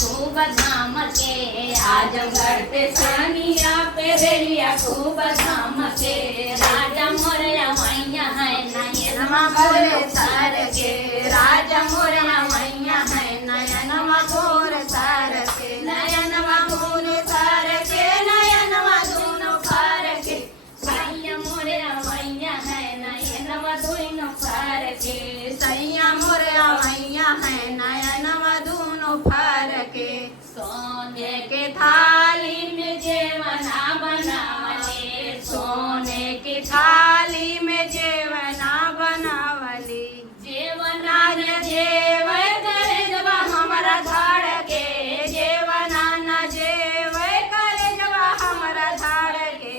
खूब धाम के, आजमगढ़ पे सनिया पे रेलिया खूब धाम के, राजा मोरया मैया है नयनमा गोर सार के, राजा मोरया मैया है नयनमा गोर सार के, नयनमा गोर सार के, नयनमा दोनों फार के, सैया मोरया मैया है नयनमा दोनों फार के, सैया मोरया मैया है नयनमा दोनों फार के, सोने के थाली में जेवना बनावले, सोने की थाली में जेवना बनावली, जेवना न जेव करे जब हमारा धाड़ के, जेवना न जेव करे जब हमारा धाड़ के,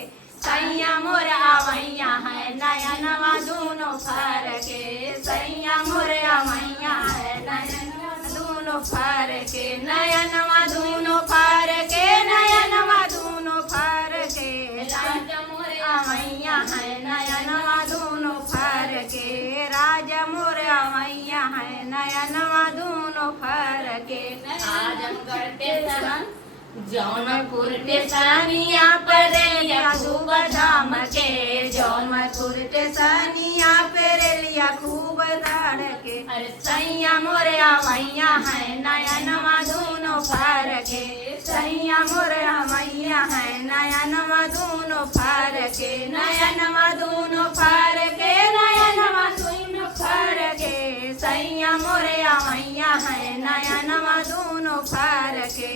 सैया मोरया मैया है नयनमा दोनों फार के, सैया मोरया मैया है नयनमा दोनों फार के, नयनमा दोनों फार के, नयनमा दोनों फार के, राजा मोरया मैया है नयनमा दोनों फार के, राजा मोरया मैया है नयनमा दोनों फार के, आजमगढ़ टेशन जौनपुर टेशनिया पर रेलिया खूब धाम के, जौनपुर टेशनिया पे रेलिया खूब धाड़ के, अरे सैया मोरया मैया है नयनमा दोनों फार के, सैया मोरया मैया है नयनमा दोनों फार के, नयनमा दोनों फार के, नयनमा दोनों फार के, सैया मोरया मैया है नयनमा दोनों फार के,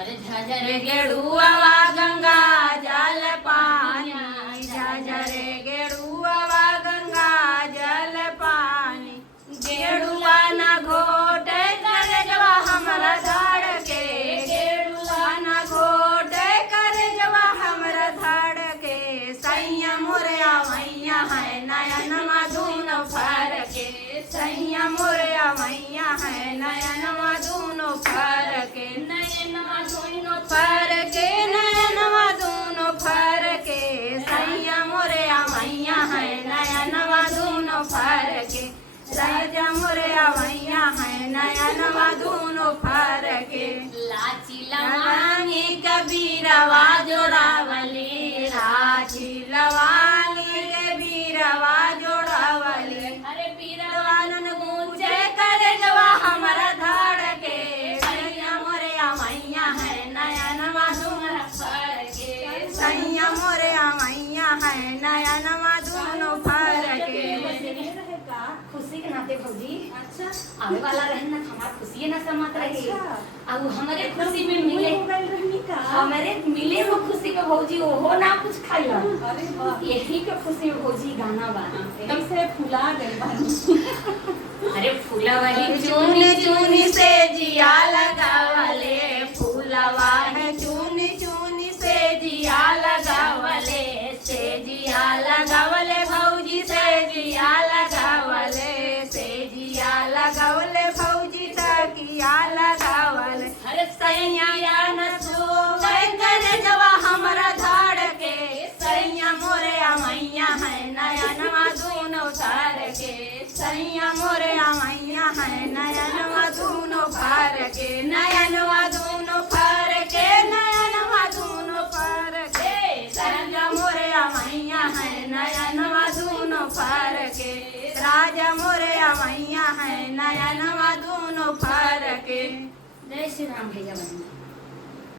अरे झझर गेड़ुआ गंगा जल पानी, झझर गेड़ुआ गंगा जल पानी, गेड़ुआ न घोट कर जवा हमरा धाड़ के, गेड़ुआ न घोट कर जवा हमरा धाड़ के, सैया मोरया मैया है नयनमा दोनों फार के, सैया मोरया मैया है नयनमा दोनों फार के, नयनमा दोनों फार के, नयनमा दोनों फार के, सैया मोरया मैया है नयनमा दोनों फार के, सैया मोरया मैया है नयनमा दोनों फार के, लाची लवानी कबीरवा जोड़ावली, लाची लवानी कबीरवा जोड़ावली, अरे बीरवानन गूंजे करे जवा हमारा धाड़ के, सैया मोरया मैया है नयनमा दोनों फार के, सैया मोरया मैया है नयनमा दोनों फार के, खुशी के नाते भौजी अच्छा आवे वाला रहे ना हमार खुशी ना समात रहे, अब हमारे खुशी में मिले हमारे मिले वो खुशी के भौजी ओहो ना कुछ खाइला, अरे यही के खुशी में भौजी गाना बना कैसे फुला गए बानी अरे फूला वाली चुनी चुनी से जिया लगावले, फूलवा है चुनी चुनी से जिया लगावले, से जिया लगावले भौजी से जिया लगावले, से जिया लगावले भौजी तकिया लगावले, अरे सैया न सोवे करे जवा हमरा धाड़ के, सैया मोरया मैया है नयनमा दोनों फार के, सैया मोरया मैया है नयनमा दोनों फार के, नयनमा दोनों फार के, नयनमा दोनों फार के, सैया मोरया मैया है नयनमा दोनों फार के, राजा मोरया मैया है नयनमा दोनों फार के। जय श्री राम भैया बहन।